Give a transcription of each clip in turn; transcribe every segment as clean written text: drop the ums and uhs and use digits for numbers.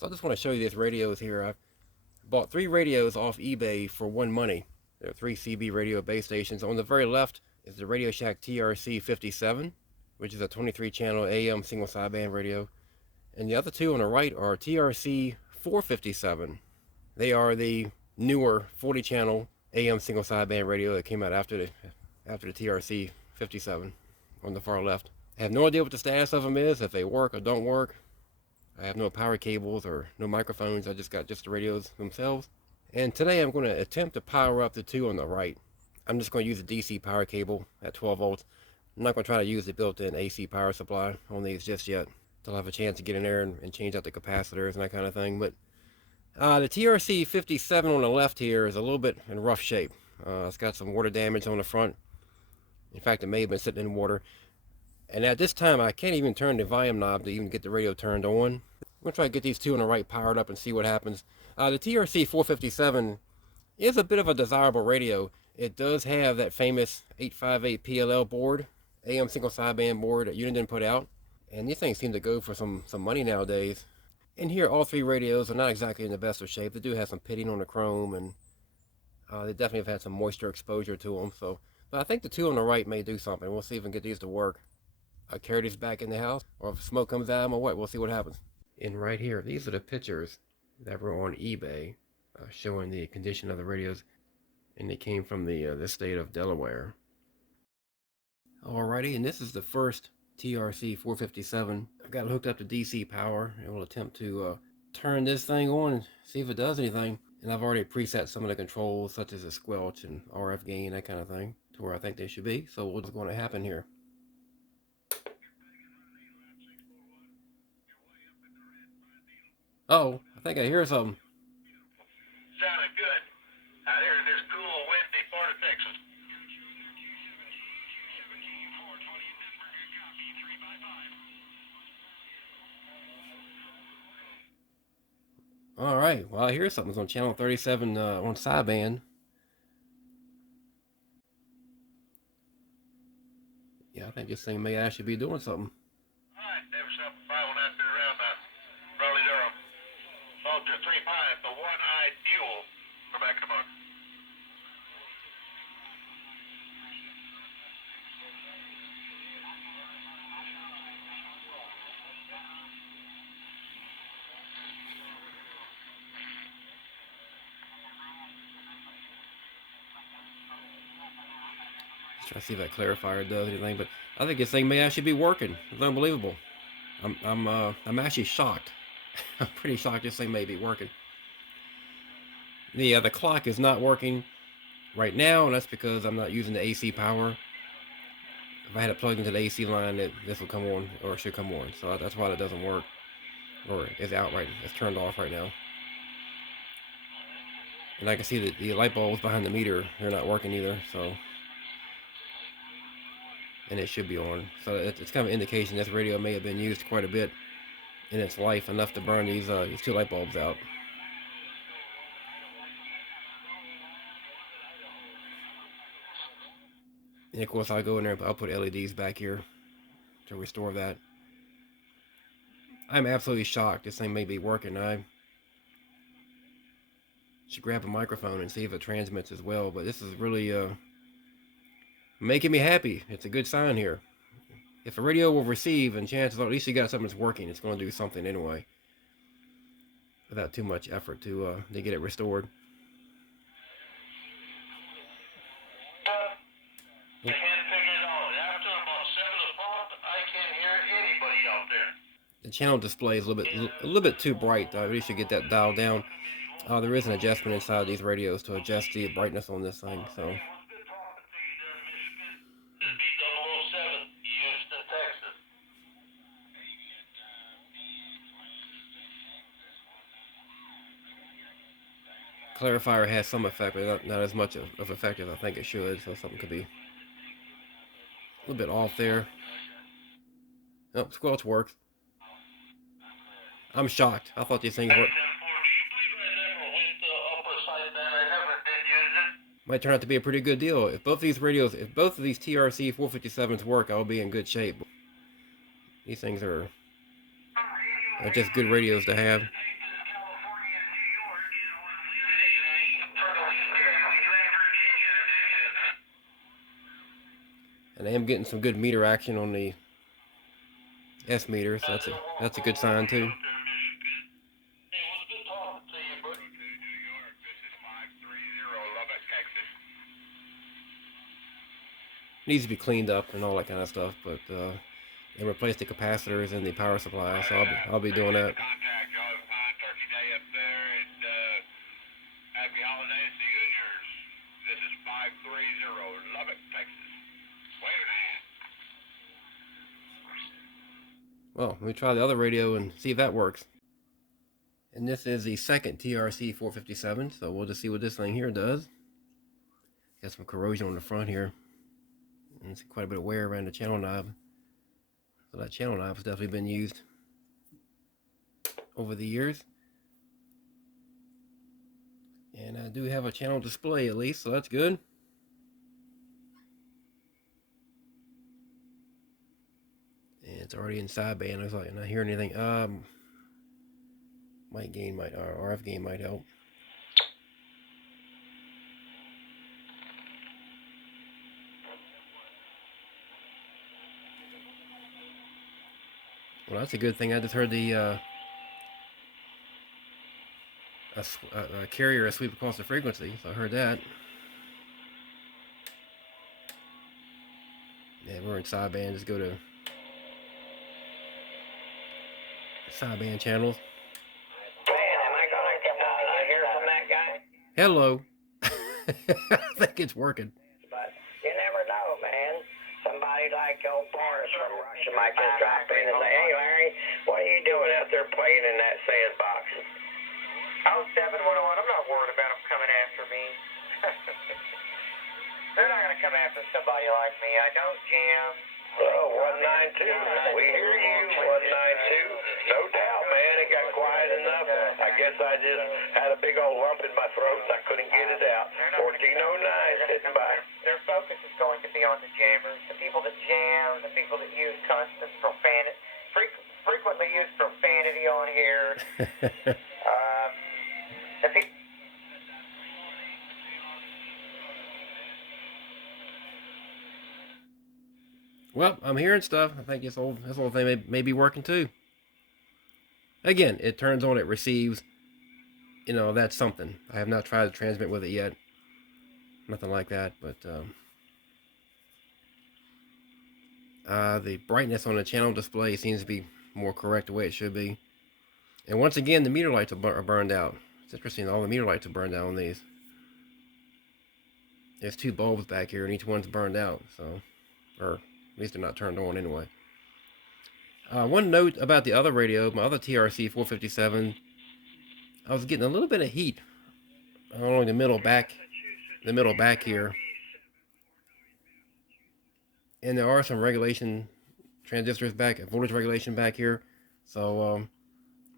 So I just want to show you these radios here. I bought 3 radios off eBay for $1. There are 3 CB radio base stations. On the very left is the Radio Shack TRC 57, which is a 23 channel AM single sideband radio. And the other two on the right are TRC 457. They are the newer 40 channel AM single sideband radio that came out after the TRC 57 on the far left. I have no idea what the status of them is, if they work or don't work. I have no power cables or no microphones. I just got just the radios themselves. And today I'm going to attempt to power up the two on the right. I'm just going to use a DC power cable at 12 volts. I'm not going to try to use the built-in AC power supply on these just yet, till I have a chance to get in there and change out the capacitors and that kind of thing. But the TRC 57 on the left here is a little bit in rough shape. It's got some water damage on the front. In fact, it may have been sitting in water. And at this time, I can't even turn the volume knob to even get the radio turned on. I'm going to try to get these two on the right powered up and see what happens. The TRC 457 is a bit of a desirable radio. It does have that famous 858 PLL board, AM single sideband board that Uniden put out. And these things seem to go for some money nowadays. And here, all 3 radios are not exactly in the best of shape. They do have some pitting on the chrome, and they definitely have had some moisture exposure to them. But I think the two on the right may do something. We'll see if we can get these to work. I'll carry these back in the house, or if smoke comes out of them or what, we'll see what happens. And right here, these are the pictures that were on eBay showing the condition of the radios, and they came from the state of Delaware. Alrighty, and this is the first TRC 457. I got it hooked up to DC power, and we'll attempt to turn this thing on and see if it does anything. And I've already preset some of the controls, such as the squelch and RF gain, that kind of thing, to where I think they should be. So what's going to happen here? Oh, I think I hear something. Sounded good. Out here in this cool, windy part of Texas. All right, well, I hear something's on channel 37 on sideband. Yeah, I think this thing may actually be doing something. All right, never something found out there around Raleigh, Durham. Oh, to 3.5, the one-eyed mule. We're back in the book. Try to see if that clarifier does anything, but I think this thing may actually be working. It's unbelievable. I'm actually shocked. I'm pretty shocked this thing may be working. The clock is not working right now, and that's because I'm not using the AC power. If I had it plugged into the AC line, this will come on, or it should come on. So that's why it doesn't work, or it's out right. It's turned off right now. And I can see that the light bulbs behind the meter, they're not working either. So. And it should be on. So it's kind of an indication this radio may have been used quite a bit in its life, enough to burn these 2 light bulbs out. And of course, I'll go in there, I'll put LEDs back here to restore that. I'm absolutely shocked this thing may be working. I should grab a microphone and see if it transmits as well, but this is really making me happy. It's a good sign here. If a radio will receive, and chances are at least you got something that's working, it's going to do something anyway, without too much effort to get it restored. I can't figure it out. After about 7 o'clock, I can't hear anybody out there. The channel display is a little bit too bright. I really should get that dialed down. There is an adjustment inside these radios to adjust the brightness on this thing. So. It was good talking to you there in Michigan. This be 007, Houston, Texas. Clarifier has some effect, but not as much of effect as I think it should. So something could be a little bit off there. Oh, squelch works. I'm shocked. I thought these things were. Might turn out to be a pretty good deal. If both of these TRC 457s work, I'll be in good shape. These things are just good radios to have. And I am getting some good meter action on the S meter, so that's a good sign too. Needs to be cleaned up and all that kind of stuff, but and replace the capacitors and the power supply. So I'll be doing that. Happy holidays to you and yours. This is 530 Lubbock, Texas. Wave a hand. Well, let me try the other radio and see if that works. And this is the second TRC 457, so we'll just see what this thing here does. Got some corrosion on the front here. And it's quite a bit of wear around the channel knob. So that channel knob has definitely been used over the years. And I do have a channel display at least, so that's good. And it's already in sideband. I was like, not hearing anything. Mic gain might, or RF gain might help. Well, that's a good thing. I just heard the a carrier sweep across the frequency, so I heard that. Yeah, we're in sideband. Just go to sideband channels. Man, am I gonna hear from that guy? Hello. I think it's working. But you never know, man. Somebody like old Boris from Russia might just drop in and say, "Hey, Larry, what are you doing out there playing in that sandbox?" Oh, 711, I'm not worried about them coming after me. They're not going to come after somebody like me. I don't jam. Oh, 192. We hear you, 192. No doubt, man. It got quiet enough. I guess I just had a big old lump in my throat and I couldn't get it out. 1409 sitting by. Their focus is going to be on the jammers, the people that jam, the people that use constant profanity, frequently use profanity on here. The people. Well, I'm hearing stuff. I think this old thing may be working too. Again, it turns on, it receives. You know, that's something. I have not tried to transmit with it yet. Nothing like that, but the brightness on the channel display seems to be more correct the way it should be. And once again, the meter lights are burned out. It's interesting, all the meter lights are burned out on these. There's two bulbs back here and each one's burned out, so, or at least they're not turned on anyway. One note about the other radio, my other TRC 457, I was getting a little bit of heat along the middle back here. And there are some regulation transistors back, voltage regulation back here. So,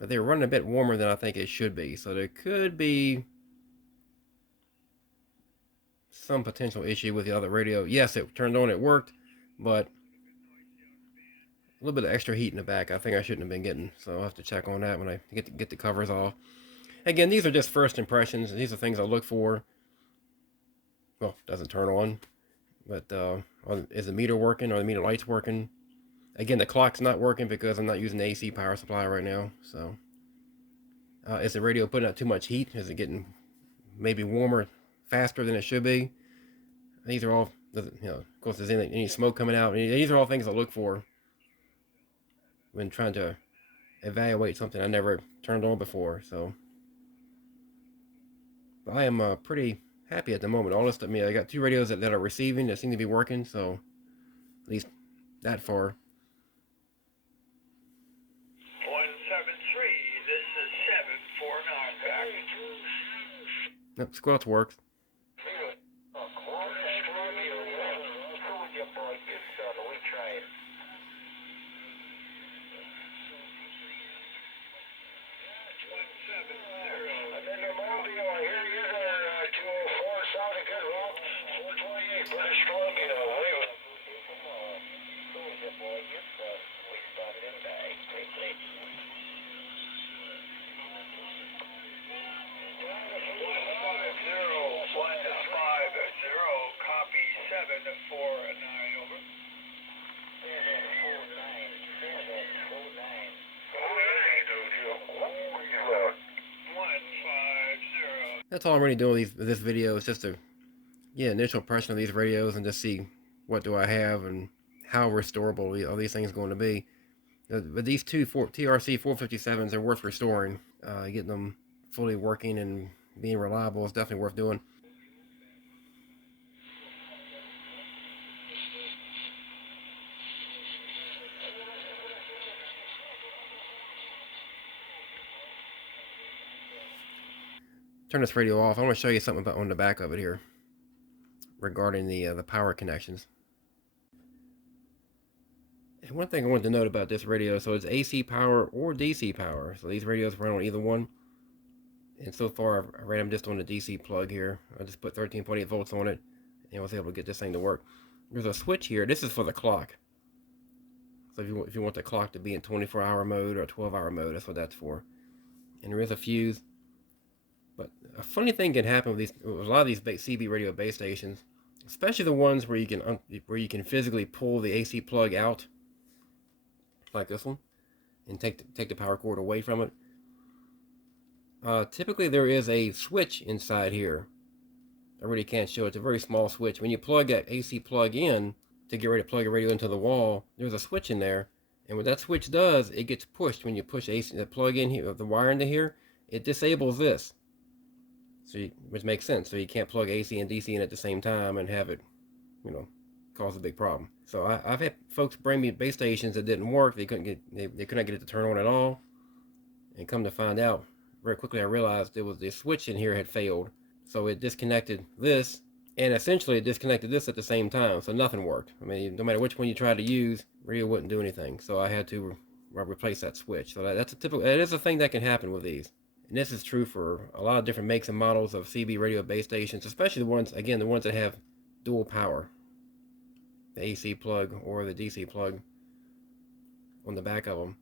but they're running a bit warmer than I think it should be. So there could be some potential issue with the other radio. Yes, it turned on, it worked, but a little bit of extra heat in the back I think I shouldn't have been getting. So I'll have to check on that when I get the covers off. Again, these are just first impressions. These are things I look for. Well, it doesn't turn on. But is the meter working? Are the meter lights working? Again, the clock's not working because I'm not using the AC power supply right now. So, is the radio putting out too much heat? Is it getting maybe warmer faster than it should be? These are all, you know, of course, there's any smoke coming out. These are all things I look for when trying to evaluate something I never turned on before. So, I am pretty happy at the moment. All this stuff, I got two radios that are receiving that seem to be working, so at least that far. 173, this is 749 back. Nope, squelch works. Copy 749 over. That's all I'm really doing with this video, is just to get initial impression of these radios and just see what do I have and how restorable are these things going to be. But these two TRC 457s are worth restoring. Getting them fully working and being reliable is definitely worth doing. Turn this radio off. I want to show you something about on the back of it here regarding the power connections. And one thing I wanted to note about this radio, so it's AC power or DC power. So these radios run on either one. And so far I ran them just on the DC plug here. I just put 13.8 volts on it and I was able to get this thing to work. There's a switch here. This is for the clock. So if you want the clock to be in 24-hour mode or 12-hour mode, that's what that's for. And there is a fuse. But a funny thing can happen with a lot of these CB radio base stations, especially the ones where you can physically pull the AC plug out, like this one, and take the power cord away from it. Typically there is a switch inside here. I really can't show it. It's a very small switch. When you plug that AC plug in to get ready to plug a radio into the wall, there's a switch in there, and what that switch does, it gets pushed when you push the plug in here, the wire into here. It disables this. So which makes sense. So you can't plug AC and DC in at the same time and have it, cause a big problem. So I've had folks bring me base stations that didn't work. They couldn't get it to turn on at all. And come to find out, very quickly I realized it was the switch in here had failed. So it disconnected this, and essentially it disconnected this at the same time. So nothing worked. I mean, no matter which one you tried to use, radio wouldn't do anything. So I had to replace that switch. So that is a thing that can happen with these. And this is true for a lot of different makes and models of CB radio base stations, especially the ones that have dual power, the AC plug or the DC plug on the back of them.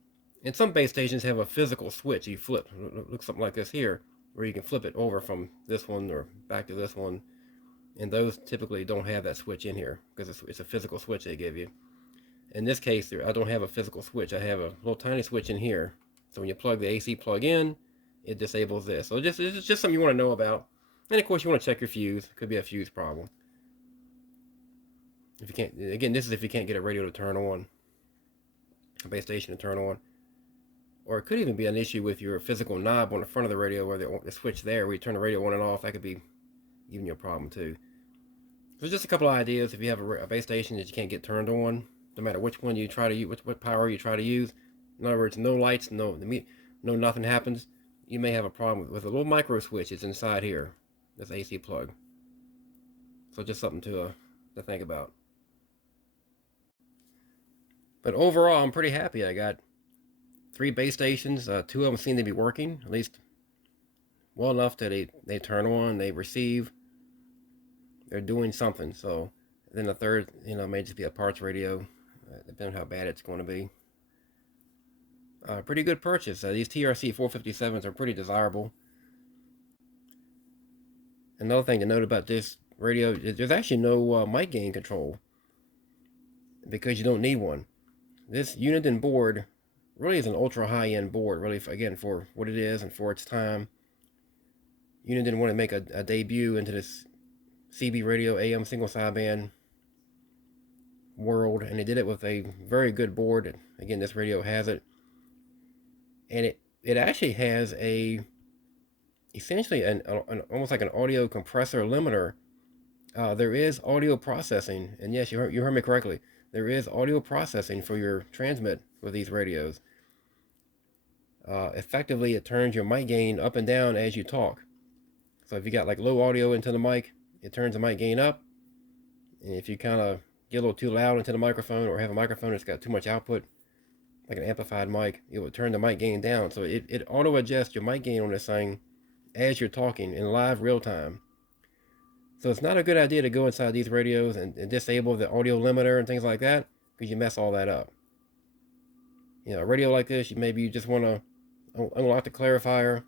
And some base stations have a physical switch you flip. It looks something like this here, where you can flip it over from this one or back to this one. And those typically don't have that switch in here because it's a physical switch they give you. In this case, I don't have a physical switch. I have a little tiny switch in here. So when you plug the AC plug in, it disables this. So it's just something you want to know about. And of course you want to check your fuse. It could be a fuse problem. If you can't, again, this is if you can't get a radio to turn on, a base station to turn on. Or it could even be an issue with your physical knob on the front of the radio, where the switch there, where you turn the radio on and off. That could be even your problem too. So just a couple of ideas. If you have a base station that you can't get turned on, no matter which one you try to use, what power you try to use. In other words, no lights, no nothing happens. You may have a problem with a little micro switch. It's inside here, this AC plug. So just something to think about. But overall, I'm pretty happy. I got 3 base stations. 2 of them seem to be working, at least well enough that they turn on, they receive, they're doing something. So then the third, may just be a parts radio, depending on how bad it's going to be. Pretty good purchase. These TRC 457s are pretty desirable. Another thing to note about this radio, there's actually no mic gain control, because you don't need one. This Uniden board really is an ultra high-end board, really, again, for what it is and for its time. Uniden wanted to make a debut into this CB radio AM single sideband world, and they did it with a very good board. Again, this radio has it. And it actually has essentially an almost like an audio compressor limiter. There is audio processing, and yes, you heard me correctly. There is audio processing for your transmit with these radios. Effectively, it turns your mic gain up and down as you talk. So if you got like low audio into the mic, it turns the mic gain up. And if you kind of get a little too loud into the microphone, or have a microphone that's got too much output, like an amplified mic, it would turn the mic gain down. So it auto adjusts your mic gain on this thing as you're talking in live real time. So it's not a good idea to go inside these radios and disable the audio limiter and things like that, because you mess all that up. A radio like this, maybe you just want to unlock the clarifier,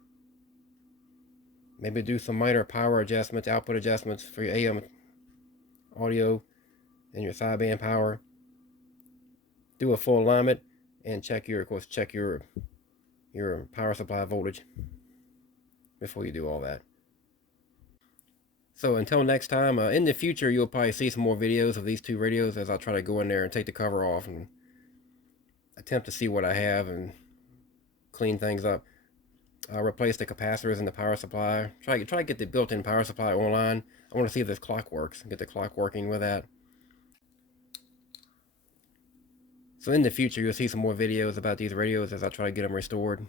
maybe do some minor power adjustments, output adjustments for your AM audio and your sideband power. Do a full alignment and check your power supply voltage before you do all that. So until next time, in the future, you'll probably see some more videos of these two radios as I try to go in there and take the cover off and attempt to see what I have and clean things up. Replace the capacitors in the power supply. Try to get the built-in power supply online. I want to see if this clock works. Get the clock working with that. So in the future, you'll see some more videos about these radios as I try to get them restored.